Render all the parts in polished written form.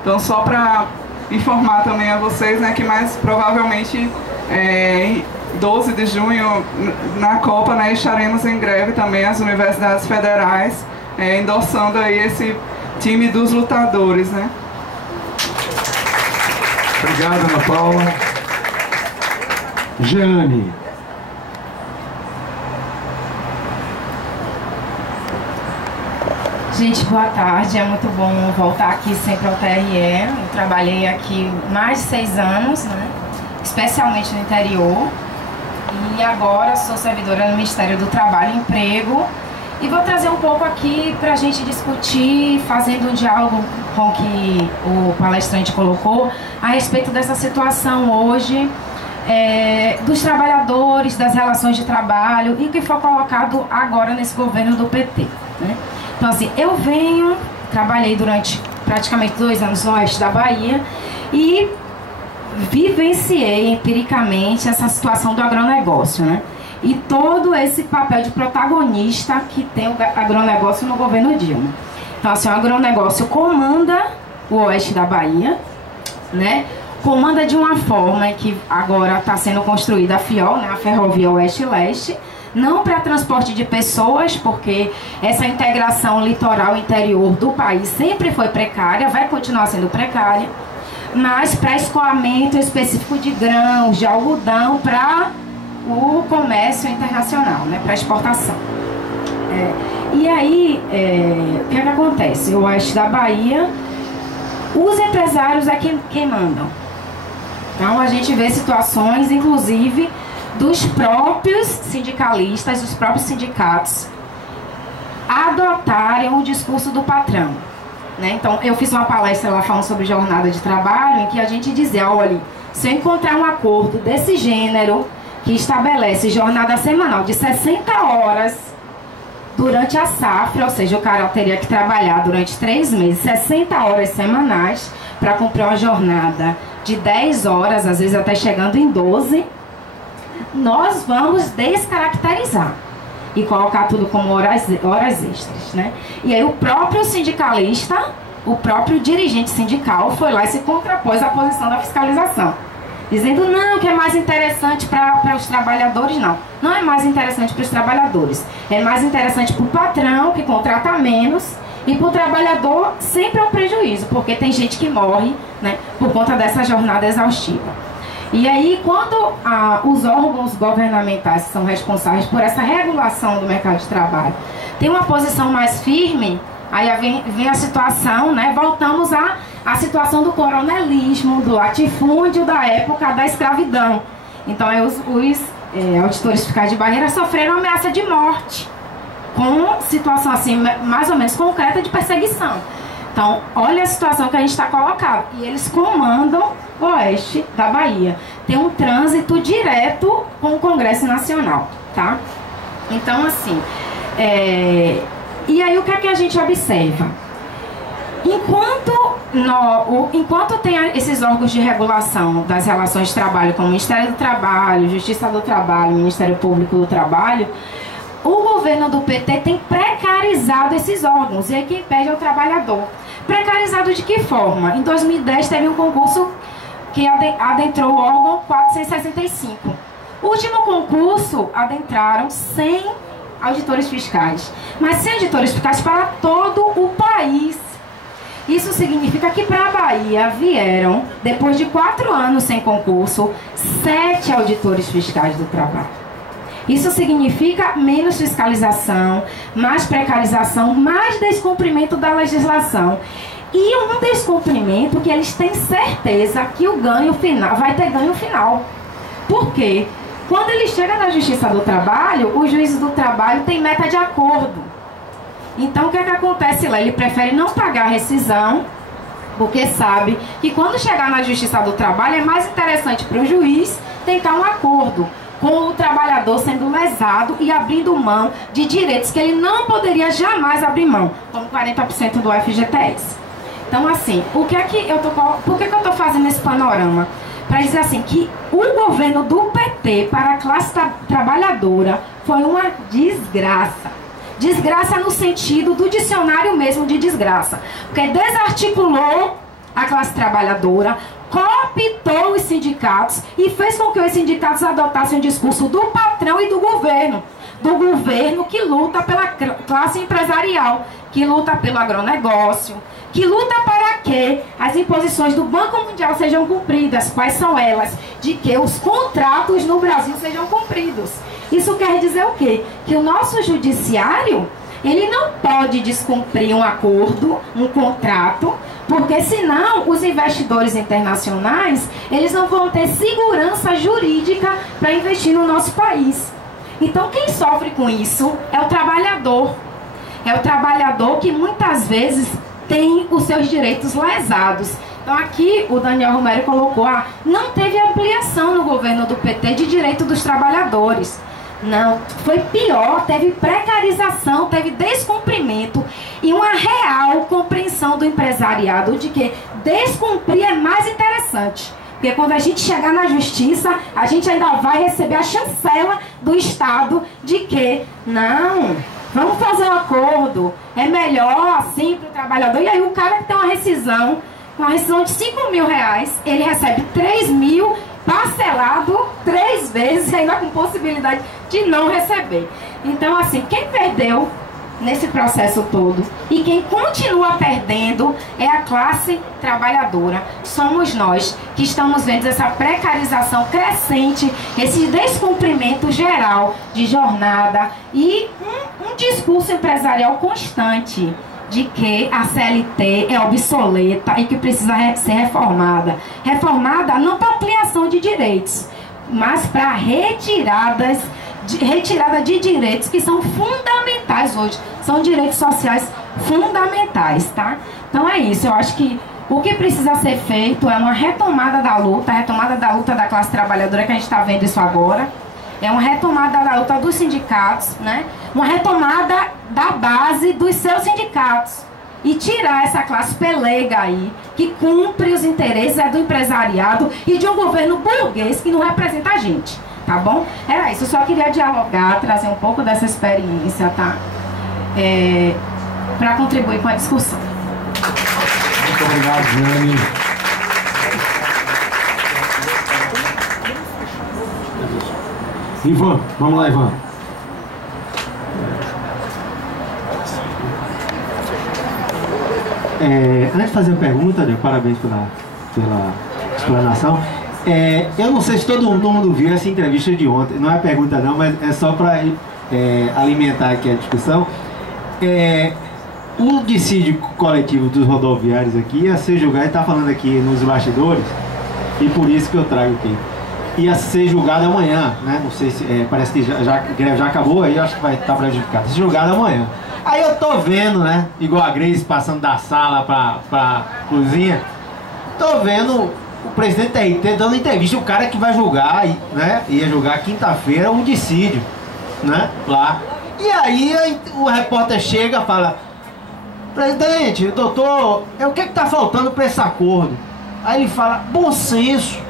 Então, só para informar também a vocês, né, que mais provavelmente em 12 de junho, na Copa, né, estaremos em greve também, as universidades federais, endossando aí esse time dos lutadores, né? Obrigado, Ana Paula. Jeane. Gente, boa tarde. É muito bom voltar aqui sempre ao TRE. Eu trabalhei aqui mais de 6 anos, né? Especialmente no interior. E agora sou servidora no Ministério do Trabalho e Emprego. E vou trazer um pouco aqui para a gente discutir, fazendo um diálogo com o que o palestrante colocou, a respeito dessa situação hoje, dos trabalhadores, das relações de trabalho e o que foi colocado agora nesse governo do PT, né? Então, assim, eu trabalhei durante praticamente 2 anos no oeste da Bahia e vivenciei empiricamente essa situação do agronegócio, né? E todo esse papel de protagonista que tem o agronegócio no governo Dilma. Então, assim, o agronegócio comanda o oeste da Bahia, né? Comanda de uma forma que agora está sendo construída a FIOL, né? A Ferrovia Oeste-Leste, não para transporte de pessoas, porque essa integração litoral-interior do país sempre foi precária, vai continuar sendo precária, mas para escoamento específico de grãos, de algodão, para o comércio internacional, né, para exportação. E aí, o que acontece? O oeste da Bahia, os empresários é quem mandam. Então, a gente vê situações, inclusive, dos próprios sindicalistas, dos próprios sindicatos, adotarem o discurso do patrão, né? Então, eu fiz uma palestra lá falando sobre jornada de trabalho, em que a gente dizia, olha, se eu encontrar um acordo desse gênero, que estabelece jornada semanal de 60 horas durante a safra, ou seja, o cara teria que trabalhar durante 3 meses, 60 horas semanais, para cumprir uma jornada de 10 horas, às vezes até chegando em 12, nós vamos descaracterizar e colocar tudo como horas extras, né? E aí o próprio sindicalista, o próprio dirigente sindical foi lá e se contrapôs à posição da fiscalização, dizendo não, que é mais interessante para os trabalhadores. Não é mais interessante para os trabalhadores, é mais interessante para o patrão, que contrata menos, e para o trabalhador sempre é um prejuízo, porque tem gente que morre, né, por conta dessa jornada exaustiva. E aí, quando os órgãos governamentais que são responsáveis por essa regulação do mercado de trabalho têm uma posição mais firme, aí vem a situação, né? Voltamos à situação do coronelismo, do latifúndio da época da escravidão. Então, os auditores fiscais de barreira sofreram ameaça de morte, com situação assim, mais ou menos concreta, de perseguição. Então, olha a situação que a gente está colocado. E eles comandam o oeste da Bahia. Tem um trânsito direto com o Congresso Nacional, tá? Então, assim, e aí o que é que a gente observa? Enquanto tem esses órgãos de regulação das relações de trabalho, como o Ministério do Trabalho, Justiça do Trabalho, Ministério Público do Trabalho, o governo do PT tem precarizado esses órgãos, e aí quem pede é o trabalhador. Precarizado de que forma? Em 2010 teve um concurso que adentrou o órgão 465. O último concurso adentraram 100 auditores fiscais, mas 100 auditores fiscais para todo o país. Isso significa que para a Bahia vieram, depois de 4 anos sem concurso, 7 auditores fiscais do trabalho. Isso significa menos fiscalização, mais precarização, mais descumprimento da legislação. E um descumprimento que eles têm certeza que o ganho final vai ter ganho final. Por quê? Quando ele chega na Justiça do Trabalho, os juízes do trabalho têm meta de acordo. Então, o que é que acontece lá? Ele prefere não pagar a rescisão, porque sabe que quando chegar na Justiça do Trabalho é mais interessante para o juiz tentar um acordo com o trabalhador sendo lesado e abrindo mão de direitos que ele não poderia jamais abrir mão, como 40% do FGTS. Então, assim, por que eu estou fazendo esse panorama? Para dizer assim, que o governo do PT para a classe trabalhadora foi uma desgraça. Desgraça no sentido do dicionário mesmo de desgraça. Porque desarticulou a classe trabalhadora, cooptou os sindicatos e fez com que os sindicatos adotassem o discurso do patrão e do governo que luta pela classe empresarial, que luta pelo agronegócio, que luta para que as imposições do Banco Mundial sejam cumpridas. Quais são elas? De que os contratos no Brasil sejam cumpridos. Isso quer dizer o quê? Que o nosso judiciário, ele não pode descumprir um acordo, um contrato, porque senão os investidores internacionais, eles não vão ter segurança jurídica para investir no nosso país. Então quem sofre com isso é o trabalhador. É o trabalhador que muitas vezes tem os seus direitos lesados. Então aqui o Daniel Romero colocou, não teve ampliação no governo do PT de direito dos trabalhadores. Não, foi pior, teve precarização, teve descumprimento e uma real compreensão do empresariado de que descumprir é mais interessante. Porque quando a gente chegar na justiça, a gente ainda vai receber a chancela do Estado de que, não, vamos fazer um acordo, é melhor assim para o trabalhador. E aí o cara que tem uma rescisão de 5 mil reais, ele recebe 3 mil parcelado 3 vezes, ainda com possibilidade de não receber. Então, assim, quem perdeu nesse processo todo e quem continua perdendo é a classe trabalhadora. Somos nós que estamos vendo essa precarização crescente, esse descumprimento geral de jornada e um discurso empresarial constante de que a CLT é obsoleta e que precisa ser reformada. Reformada não para ampliação de direitos, mas para retirada de direitos que são fundamentais hoje. São direitos sociais fundamentais, tá? Então é isso, eu acho que o que precisa ser feito é uma retomada da luta, da classe trabalhadora, que a gente está vendo isso agora. É uma retomada da luta dos sindicatos, né? Uma retomada da base dos seus sindicatos. E tirar essa classe pelega aí, que cumpre os interesses do empresariado e de um governo burguês que não representa a gente, tá bom? Era isso, eu só queria dialogar, trazer um pouco dessa experiência, tá? Para contribuir com a discussão. Muito obrigado, Jane. Ivan, vamos lá, Ivan. Antes de fazer a pergunta, parabéns pela explanação. Eu não sei se todo mundo viu essa entrevista de ontem, não é pergunta não, mas é só para alimentar aqui a discussão. O dissídio coletivo dos rodoviários aqui ia ser julgado, está falando aqui nos bastidores, e por isso que eu trago aqui. Ia ser julgado amanhã, né? Não sei se, parece que a greve já acabou, aí eu acho que vai estar prejudicado. Ser julgado amanhã. Aí eu tô vendo, né? Igual a Grace passando da sala pra cozinha. Tô vendo o presidente da RT dando entrevista, o cara que vai julgar, né? Ia julgar quinta-feira um dissídio, né? Lá. E aí o repórter chega e fala: presidente, doutor, o que tá faltando pra esse acordo? Aí ele fala: bom senso.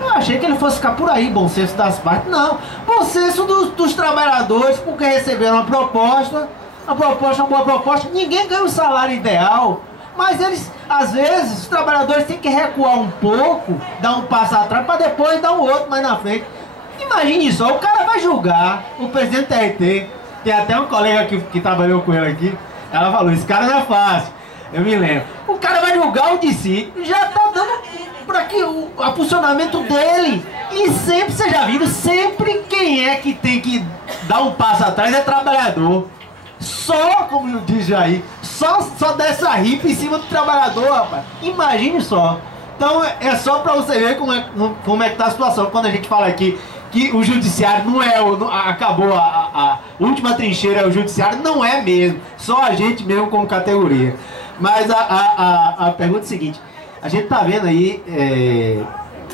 Eu achei que ele fosse ficar por aí, bom senso das partes. Não, bom senso dos trabalhadores, porque receberam uma proposta, uma boa proposta, ninguém ganha o salário ideal, mas eles, às vezes, os trabalhadores têm que recuar um pouco, dar um passo atrás, para depois dar um outro mais na frente. Imagine só, o cara vai julgar o presidente da RT, tem até um colega que trabalhou com ele aqui, ela falou: esse cara não é fácil, eu me lembro. O cara vai julgar o DC, já tá dando para que o funcionamento dele. E sempre, vocês já viram, sempre quem é que tem que dar um passo atrás é trabalhador. Só, como diz Jair, só dessa ripa em cima do trabalhador, rapaz. Imagine só. Então é só para você ver como é que tá a situação. Quando a gente fala aqui que o judiciário não é acabou a última trincheira é o judiciário, não é mesmo. Só a gente mesmo como categoria. Mas a pergunta é a seguinte: a gente tá vendo aí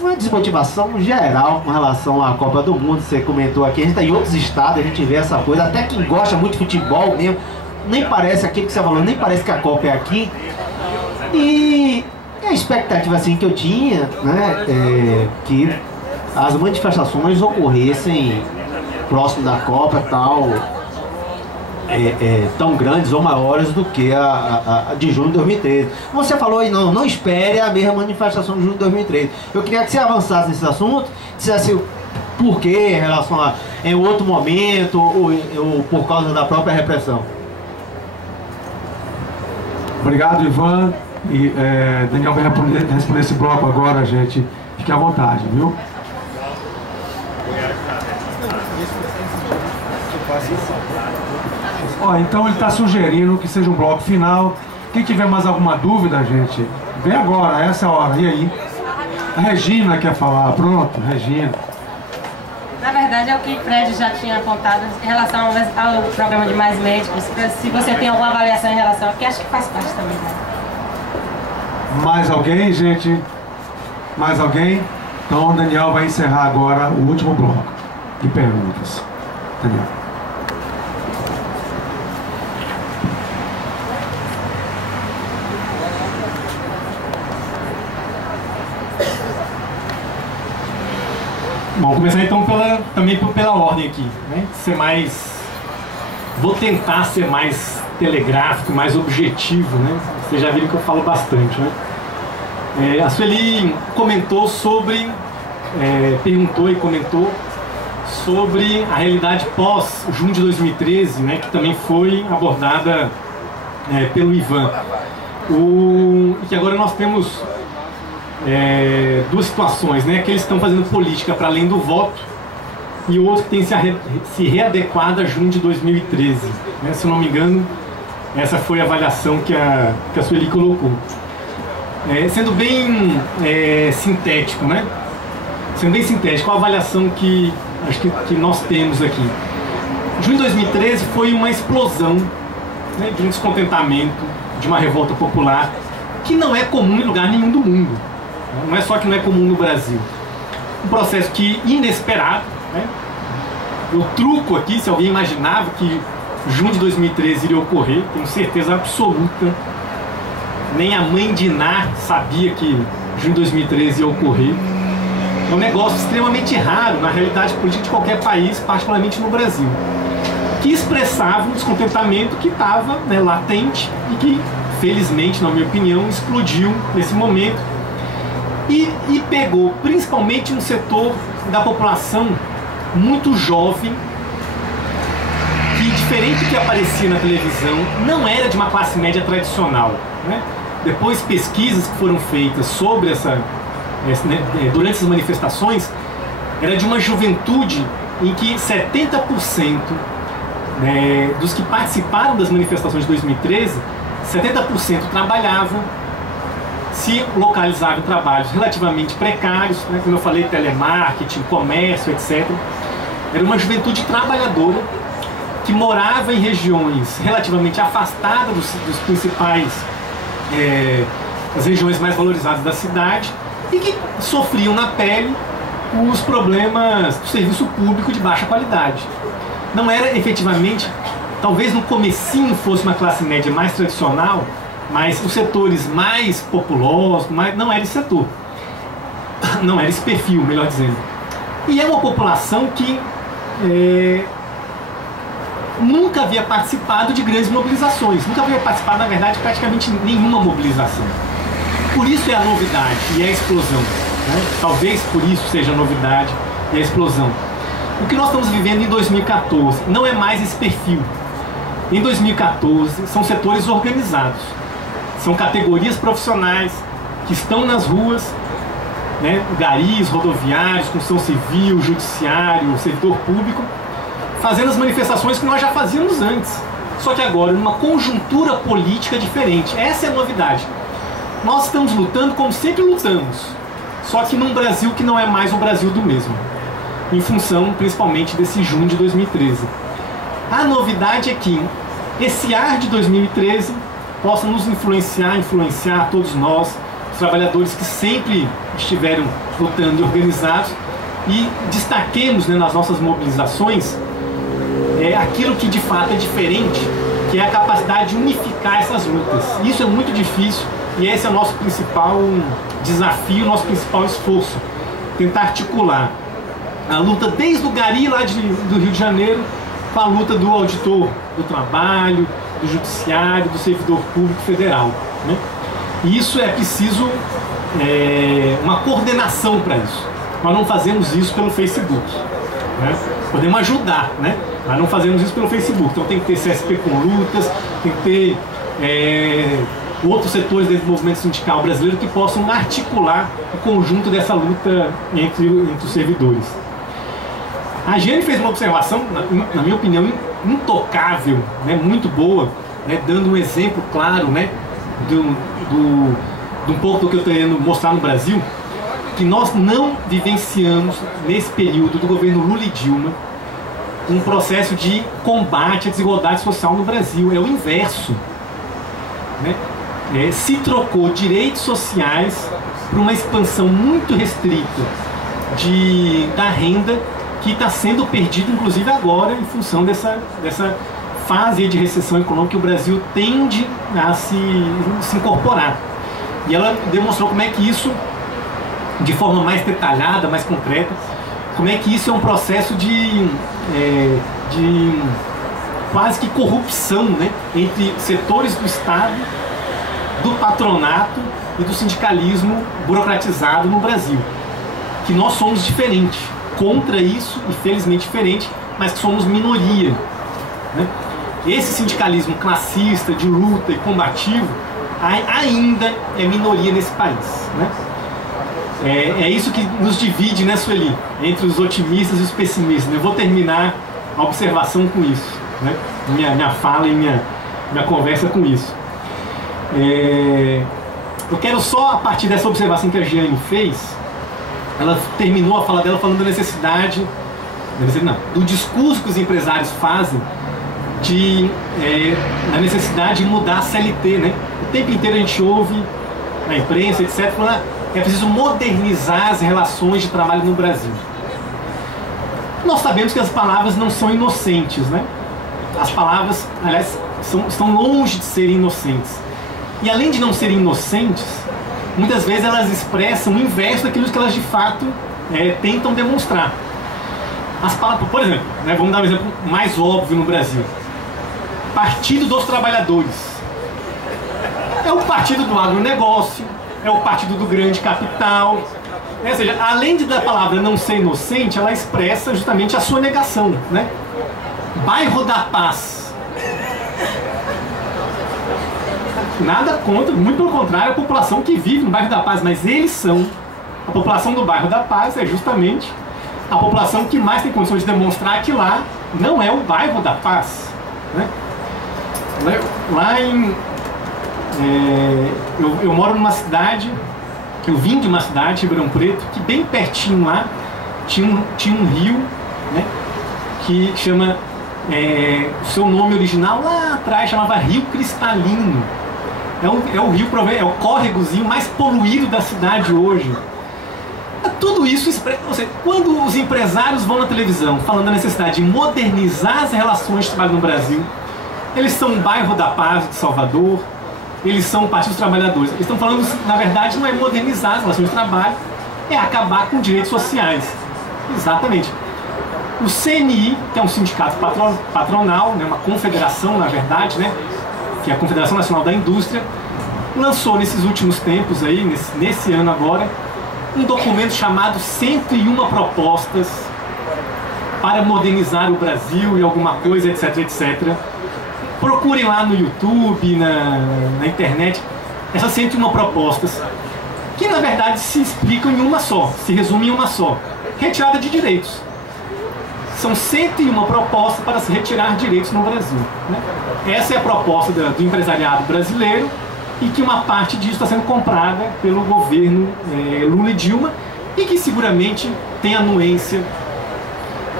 uma desmotivação geral com relação à Copa do Mundo. Você comentou aqui, a gente tá em outros estados, a gente vê essa coisa, até quem gosta muito de futebol mesmo, nem parece aquilo que você falou, nem parece que a Copa é aqui. E a expectativa assim que eu tinha, né, que as manifestações ocorressem próximo da Copa e tal. tão grandes ou maiores do que a de junho de 2013. Você falou aí, não espere a mesma manifestação de junho de 2013. Eu queria que você avançasse nesse assunto, dissesse por quê em relação a em outro momento ou por causa da própria repressão. Obrigado, Ivan. E Daniel vai responder esse bloco agora, gente. Fique à vontade, viu? Então ele está sugerindo que seja um bloco final. Quem tiver mais alguma dúvida, gente, vem agora, essa é a hora. E aí? A Regina quer falar. Pronto, Regina. Na verdade é o que o Fred já tinha apontado em relação ao programa de Mais Médicos. Se você tem alguma avaliação em relação, porque acho que faz parte também. Né? Mais alguém, gente? Mais alguém? Então o Daniel vai encerrar agora o último bloco de perguntas. Daniel. Bom, começar então também pela ordem aqui, né? Vou tentar ser mais telegráfico, mais objetivo, né? Vocês já viram que eu falo bastante, né? A Sueli comentou sobre, perguntou e comentou sobre a realidade pós junho de 2013, né? Que também foi abordada pelo Ivan. E que agora nós temos duas situações, né? Que eles estão fazendo política para além do voto e o outro que tem se readequado a junho de 2013, né? Se eu não me engano, essa foi a avaliação que a Sueli colocou. Sendo bem sintético, né? Sendo bem sintético, a avaliação que acho que nós temos aqui. Junho de 2013 foi uma explosão, né, de um descontentamento, de uma revolta popular que não é comum em lugar nenhum do mundo. Não é só que não é comum no Brasil. Um processo que inesperado, né? Eu truco aqui, se alguém imaginava que junho de 2013 iria ocorrer, tenho certeza absoluta. Nem a mãe de Iná sabia que junho de 2013 ia ocorrer. É um negócio extremamente raro na realidade política de qualquer país, particularmente no Brasil, que expressava um descontentamento que estava, né, latente e que, felizmente, na minha opinião, explodiu nesse momento. E pegou principalmente um setor da população muito jovem, que, diferente do que aparecia na televisão, não era de uma classe média tradicional, né? Depois, pesquisas que foram feitas sobre durante essas manifestações, era de uma juventude em que 70%, né, dos que participaram das manifestações de 2013, 70% trabalhavam, se localizavam em trabalhos relativamente precários, né, como eu falei, telemarketing, comércio, etc. Era uma juventude trabalhadora que morava em regiões relativamente afastadas dos principais, as regiões mais valorizadas da cidade, e que sofriam na pele os problemas do serviço público de baixa qualidade. Não era efetivamente, talvez no comecinho fosse uma classe média mais tradicional, mas os setores mais populosos, não era esse setor, não era esse perfil, melhor dizendo. E é uma população que nunca havia participado de grandes mobilizações, nunca havia participado, na verdade, praticamente nenhuma mobilização. Por isso é a novidade e é a explosão, né? Talvez por isso seja a novidade e a explosão. O que nós estamos vivendo em 2014 não é mais esse perfil. Em 2014 são setores organizados, são categorias profissionais que estão nas ruas, né? Garis, rodoviários, construção civil, judiciário, servidor público, fazendo as manifestações que nós já fazíamos antes, só que agora numa conjuntura política diferente. Essa é a novidade. Nós estamos lutando como sempre lutamos, só que num Brasil que não é mais o Brasil do mesmo, em função principalmente desse junho de 2013. A novidade é que esse ar de 2013 possa nos influenciar todos nós, os trabalhadores que sempre estiveram lutando e organizados, e destaquemos, né, nas nossas mobilizações aquilo que de fato é diferente, que é a capacidade de unificar essas lutas. Isso é muito difícil e esse é o nosso principal desafio, nosso principal esforço, tentar articular a luta desde o Gari lá do Rio de Janeiro com a luta do auditor do trabalho, do judiciário, do servidor público federal, né? E isso é preciso uma coordenação para isso. Nós não fazemos isso pelo Facebook, né? Podemos ajudar, né? Mas não fazemos isso pelo Facebook. Então tem que ter CSP com lutas, tem que ter outros setores desse movimento sindical brasileiro que possam articular o conjunto dessa luta entre os servidores. A Jane fez uma observação, na minha opinião, intocável, né, muito boa, né, dando um exemplo claro, né, de um pouco do que eu estou querendo mostrar no Brasil, que nós não vivenciamos, nesse período do governo Lula e Dilma, um processo de combate à desigualdade social no Brasil. É o inverso, né? Se trocou direitos sociais por uma expansão muito restrita da renda, que está sendo perdida, inclusive agora, em função dessa fase de recessão econômica que o Brasil tende a se incorporar. E ela demonstrou como é que isso, de forma mais detalhada, mais concreta, como é que isso é um processo de quase que corrupção, né, entre setores do Estado, do patronato e do sindicalismo burocratizado no Brasil. Que nós somos diferentes, contra isso, e felizmente diferente, mas que somos minoria, né? Esse sindicalismo classista, de luta e combativo, ainda é minoria nesse país, né? É isso que nos divide, né, Sueli? Entre os otimistas e os pessimistas. Eu vou terminar a observação com isso, né? Minha fala e minha conversa com isso. Eu quero só, a partir dessa observação que a Giane fez, ela terminou a fala dela falando da necessidade, do discurso que os empresários fazem da necessidade de mudar a CLT, né? O tempo inteiro a gente ouve na imprensa, etc., falando, é preciso modernizar as relações de trabalho no Brasil. Nós sabemos que as palavras não são inocentes, né? As palavras, aliás, estão longe de serem inocentes. E além de não serem inocentes, muitas vezes elas expressam o inverso daquilo que elas de fato tentam demonstrar. As palavras, por exemplo, né, vamos dar um exemplo mais óbvio no Brasil. Partido dos Trabalhadores. É o partido do agronegócio, é o partido do grande capital. Ou seja, além da palavra não ser inocente, ela expressa justamente a sua negação, né? Bairro da Paz. Nada contra, muito pelo contrário, a população que vive no bairro da Paz, mas eles são, a população do bairro da Paz é justamente a população que mais tem condições de demonstrar que lá não é o bairro da Paz, né? Lá eu moro numa cidade, eu vim de uma cidade, Ribeirão Preto, que bem pertinho lá tinha um rio, né, que chama, o seu nome original lá atrás chamava Rio Cristalino. É o rio, é o córregozinho mais poluído da cidade hoje. Tudo isso, ou seja, quando os empresários vão na televisão falando da necessidade de modernizar as relações de trabalho no Brasil, eles são o bairro da Paz de Salvador, eles são o Partido dos Trabalhadores. Eles estão falando, na verdade, não é modernizar as relações de trabalho, é acabar com direitos sociais. Exatamente. O CNI, que é um sindicato patronal, né, uma confederação, na verdade, né, que é a Confederação Nacional da Indústria, lançou nesses últimos tempos, aí, nesse ano agora, um documento chamado 101 Propostas para Modernizar o Brasil e alguma coisa, etc, etc. Procurem lá no YouTube, na internet, essas 101 propostas, que na verdade se explicam em uma só, se resumem em uma só: retirada de direitos. São 101 propostas para se retirar direitos no Brasil, né? Essa é a proposta do empresariado brasileiro, e que uma parte disso está sendo comprada pelo governo Lula e Dilma, e que seguramente tem a anuência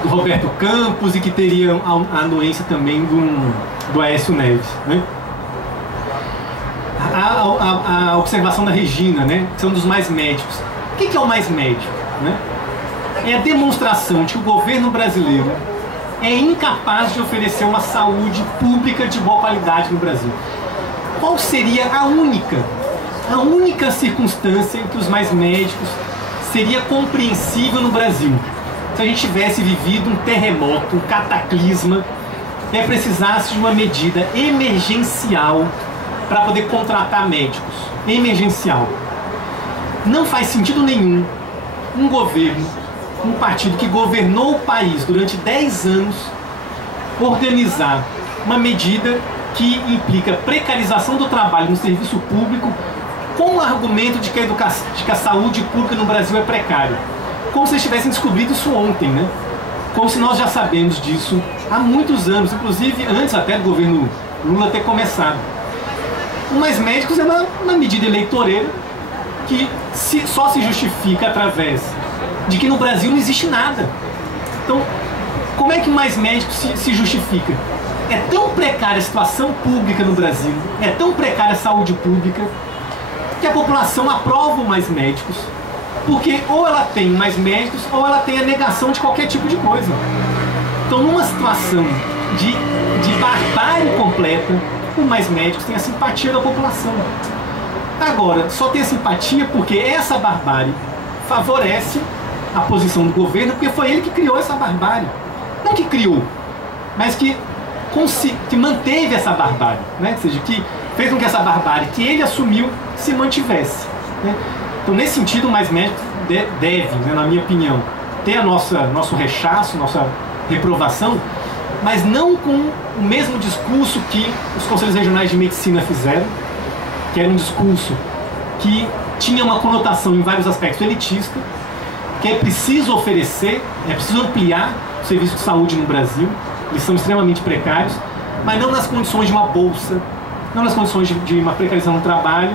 do Roberto Campos e que teria a anuência também do Aécio Neves, né? A observação da Regina, né, que são dos mais médicos. O que é o mais médico, né? É a demonstração de que o governo brasileiro é incapaz de oferecer uma saúde pública de boa qualidade no Brasil. Qual seria a única circunstância em que os mais médicos seria compreensível no Brasil? Se a gente tivesse vivido um terremoto, um cataclisma, precisasse de uma medida emergencial para poder contratar médicos. Emergencial. Não faz sentido nenhum um governo, um partido que governou o país durante 10 anos, organizar uma medida que implica precarização do trabalho no serviço público com o argumento de que a saúde pública no Brasil é precária. Como se eles tivessem descobrido isso ontem, né? Como se nós já sabemos disso há muitos anos, inclusive antes até do governo Lula ter começado. O Mais Médicos é uma medida eleitoreira que só se justifica através de que no Brasil não existe nada. Então, como é que o Mais Médicos se justifica? É tão precária a situação pública no Brasil, é tão precária a saúde pública, que a população aprova o Mais Médicos, porque ou ela tem mais médicos ou ela tem a negação de qualquer tipo de coisa. Então, numa situação de barbárie completa, o Mais Médicos tem a simpatia da população. Agora, só tem a simpatia porque essa barbárie favorece a posição do governo, porque foi ele que criou essa barbárie. Não que criou, mas que manteve essa barbárie, né? Ou seja, que fez com que essa barbárie que ele assumiu se mantivesse, né? Então, nesse sentido, o Mais Médicos deve, né, na minha opinião, ter nosso rechaço, nossa reprovação, mas não com o mesmo discurso que os Conselhos Regionais de Medicina fizeram, que era um discurso que tinha uma conotação em vários aspectos elitista, que é preciso oferecer, é preciso ampliar o serviço de saúde no Brasil, eles são extremamente precários, mas não nas condições de uma bolsa, não nas condições de uma precarização do trabalho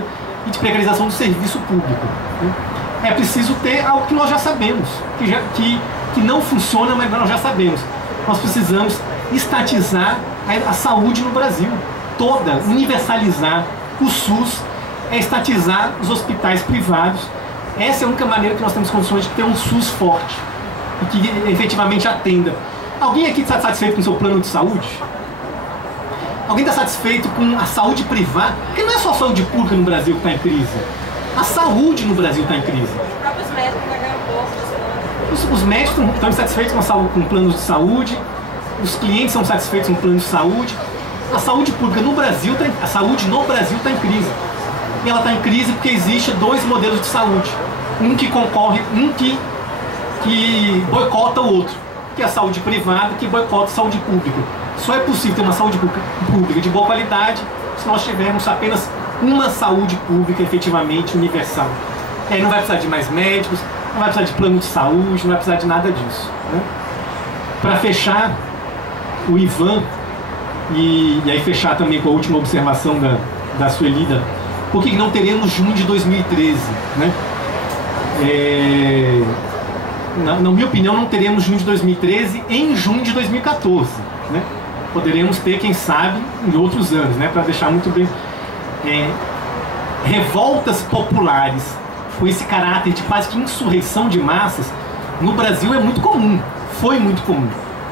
e de precarização do serviço público, né? É preciso ter algo que nós já sabemos, que não funciona, mas nós já sabemos. Nós precisamos estatizar a saúde no Brasil, toda, universalizar o SUS, é estatizar os hospitais privados. Essa é a única maneira que nós temos condições de ter um SUS forte e que efetivamente atenda. Alguém aqui está satisfeito com o seu plano de saúde? Alguém está satisfeito com a saúde privada? Porque não é só a saúde pública no Brasil que está em crise. A saúde no Brasil está em crise. Os próprios médicos ganham pouco. Os médicos estão insatisfeitos com planos de saúde, os clientes são satisfeitos com planos de saúde. A saúde pública no Brasil, a saúde no Brasil está em crise. E ela está em crise porque existem dois modelos de saúde. Um que concorre, um que boicota o outro, que é a saúde privada, que boicota a saúde pública. Só é possível ter uma saúde pública de boa qualidade se nós tivermos apenas uma saúde pública efetivamente universal. Aí não vai precisar de mais médicos, não vai precisar de plano de saúde, não vai precisar de nada disso, né? Para fechar, o Ivan, e aí fechar também com a última observação da Suelida, por que não teremos junho de 2013, né? Na minha opinião, não teremos junho de 2013 em junho de 2014, né? Poderemos ter, quem sabe, em outros anos, né? Para deixar muito bem... revoltas populares com esse caráter de quase que insurreição de massas no Brasil é muito comum, foi muito comum.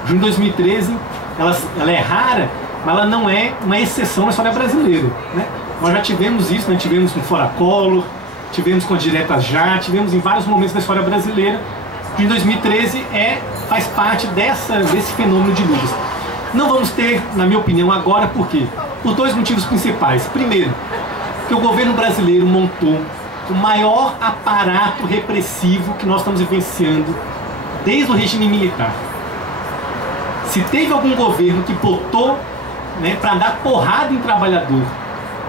Junho de 2013 ela é rara, mas ela não é uma exceção na história brasileira, né? Nós já tivemos isso, né? Tivemos com Fora Collor, tivemos com a Direta Já, tivemos em vários momentos da história brasileira. Junho de 2013 faz parte desse fenômeno de luvas. Não vamos ter, na minha opinião, agora, por quê? Por dois motivos principais. Primeiro, que o governo brasileiro montou o maior aparato repressivo que nós estamos vivenciando desde o regime militar. Se teve algum governo que botou, né, para dar porrada em trabalhador,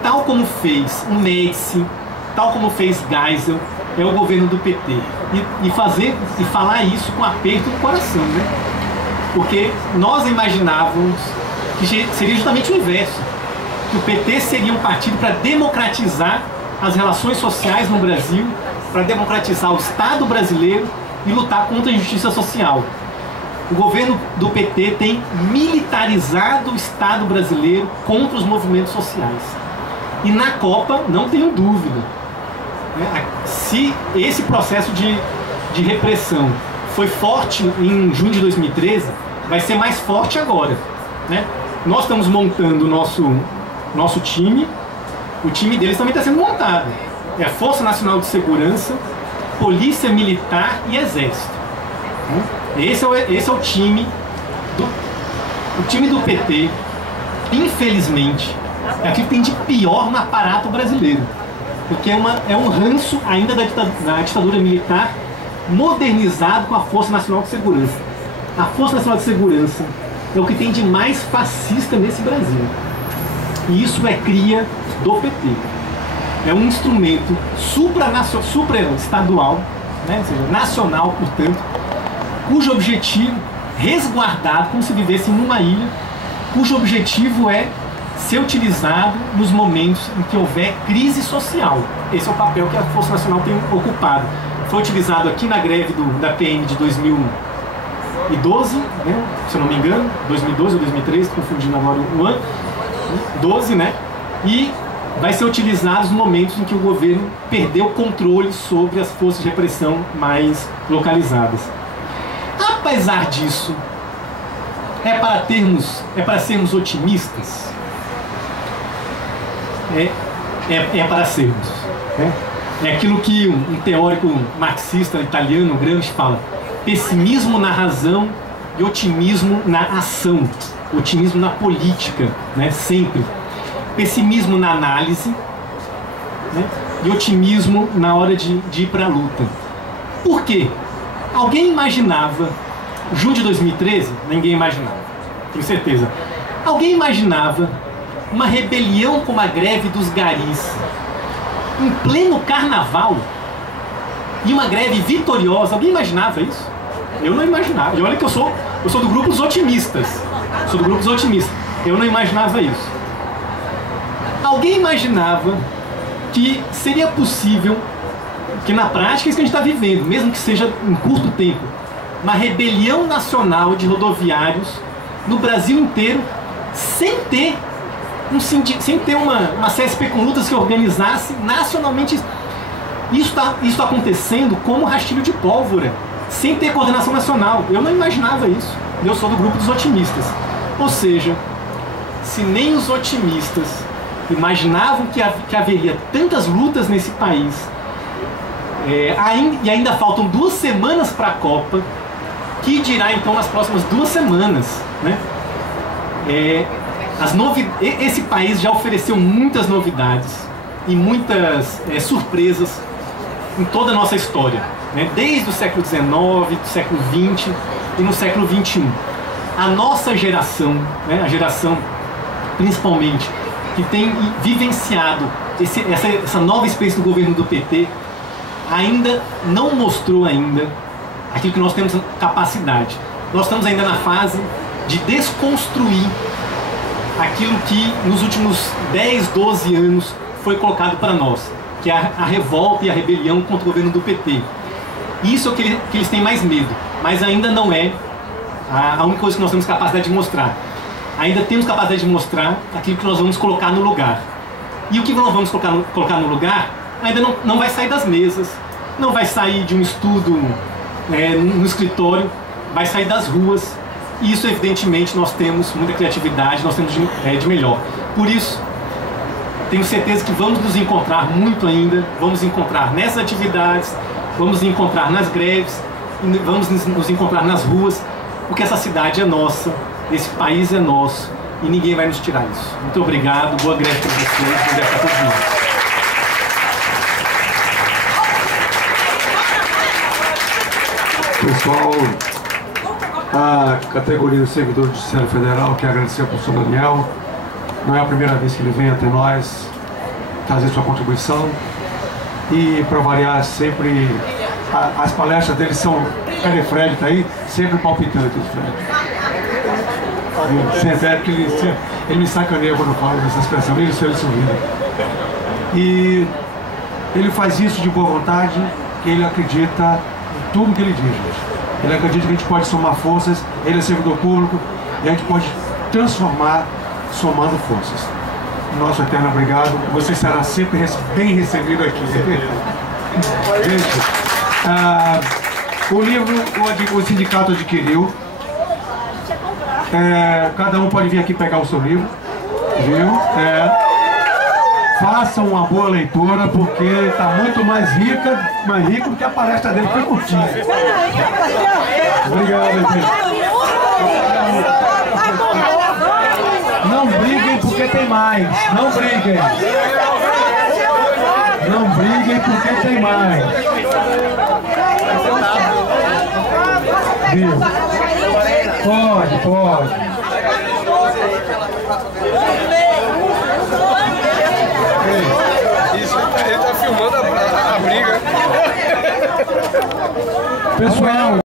tal como fez o Médici, tal como fez Geisel, é o governo do PT. E falar isso com aperto no coração, né? Porque nós imaginávamos que seria justamente o inverso, que o PT seria um partido para democratizar as relações sociais no Brasil, para democratizar o Estado brasileiro e lutar contra a injustiça social. O governo do PT tem militarizado o Estado brasileiro contra os movimentos sociais. E na Copa, não tenho dúvida, né, se esse processo de repressão foi forte em junho de 2013, vai ser mais forte agora, né? Nós estamos montando o nosso time, o time deles também está sendo montado. É a Força Nacional de Segurança, Polícia Militar e Exército. Esse é o time O time do PT, infelizmente, é aquilo que tem de pior no aparato brasileiro. Porque é um ranço ainda da ditadura militar modernizado com a Força Nacional de Segurança. A Força Nacional de Segurança é o que tem de mais fascista nesse Brasil. E isso é cria do PT. É um instrumento supra-estadual, né? Ou seja, nacional, portanto, cujo objetivo, resguardado, como se vivesse numa ilha, cujo objetivo é ser utilizado nos momentos em que houver crise social. Esse é o papel que a Força Nacional tem ocupado. Foi utilizado aqui na greve da PM de 2012, né? Se eu não me engano, 2012 ou 2013, confundindo agora o ano, 12, né? E vai ser utilizado nos momentos em que o governo perdeu o controle sobre as forças de repressão mais localizadas. Apesar disso, é para sermos otimistas? É para sermos. Né? É aquilo que um teórico marxista italiano, Gramsci, fala: pessimismo na razão e otimismo na ação. Otimismo na política, né? Sempre. Pessimismo na análise, né? E otimismo na hora de ir para a luta. Por quê? Alguém imaginava, junho de 2013, ninguém imaginava, tenho certeza. Alguém imaginava uma rebelião como a greve dos garis, em pleno carnaval, e uma greve vitoriosa? Alguém imaginava isso? Eu não imaginava. E olha que eu sou do grupo dos otimistas. Sou do grupo dos otimistas. Eu não imaginava isso. Alguém imaginava que seria possível, que na prática é isso que a gente está vivendo, mesmo que seja em curto tempo, uma rebelião nacional de rodoviários no Brasil inteiro, sem ter uma CSP com lutas que organizasse nacionalmente. Isso está acontecendo como rastilho de pólvora, sem ter coordenação nacional. Eu não imaginava isso. Eu sou do grupo dos otimistas. Ou seja, se nem os otimistas imaginavam que haveria tantas lutas nesse país, e ainda faltam 2 semanas para a Copa, que dirá então nas próximas 2 semanas, né? Esse país já ofereceu muitas novidades e muitas surpresas em toda a nossa história, né? Desde o século XIX, do século XX e no século XXI. A nossa geração, né, a geração principalmente que tem vivenciado essa nova experiência do governo do PT, ainda não mostrou aquilo que nós temos capacidade. Nós estamos ainda na fase de desconstruir aquilo que nos últimos 10, 12 anos foi colocado para nós, que é a revolta e a rebelião contra o governo do PT. Isso é o que eles têm mais medo, mas ainda não é a única coisa que nós temos capacidade de mostrar. Ainda temos capacidade de mostrar aquilo que nós vamos colocar no lugar. E o que nós vamos colocar no lugar ainda não vai sair das mesas, não vai sair de um estudo no escritório, vai sair das ruas. E isso, evidentemente, nós temos muita criatividade, nós temos de melhor. Por isso, tenho certeza que vamos nos encontrar muito ainda, vamos encontrar nessas atividades, vamos nos encontrar nas greves, vamos nos encontrar nas ruas, porque essa cidade é nossa, esse país é nosso e ninguém vai nos tirar isso. Muito obrigado, boa greve para vocês, boa greve para todos nós. Pessoal, a categoria do servidor do Judiciário Federal, quer agradecer ao professor Daniel. Não é a primeira vez que ele vem até nós trazer sua contribuição. E, para variar, sempre as palestras dele são... Cadê Fred? Está aí? Sempre palpitante, Fred. Sempre, porque ele me sacaneia quando eu falo dessa expressão. Ele sorrindo. E ele faz isso de boa vontade, que ele acredita em tudo que ele diz, gente. Ele acredita que a gente pode somar forças, ele é servidor público, e a gente pode transformar somando forças. Nosso eterno obrigado, você será sempre bem recebido aqui. Gente, o livro o sindicato adquiriu, cada um pode vir aqui pegar o seu livro, viu? Façam uma boa leitura, porque está muito mais rico do que a palestra dele foi curtinha. Obrigado, gente. Não briguem porque tem mais. Não briguem. Não briguem porque tem mais. Viu? Pode. Ele tá filmando a briga. Pessoal.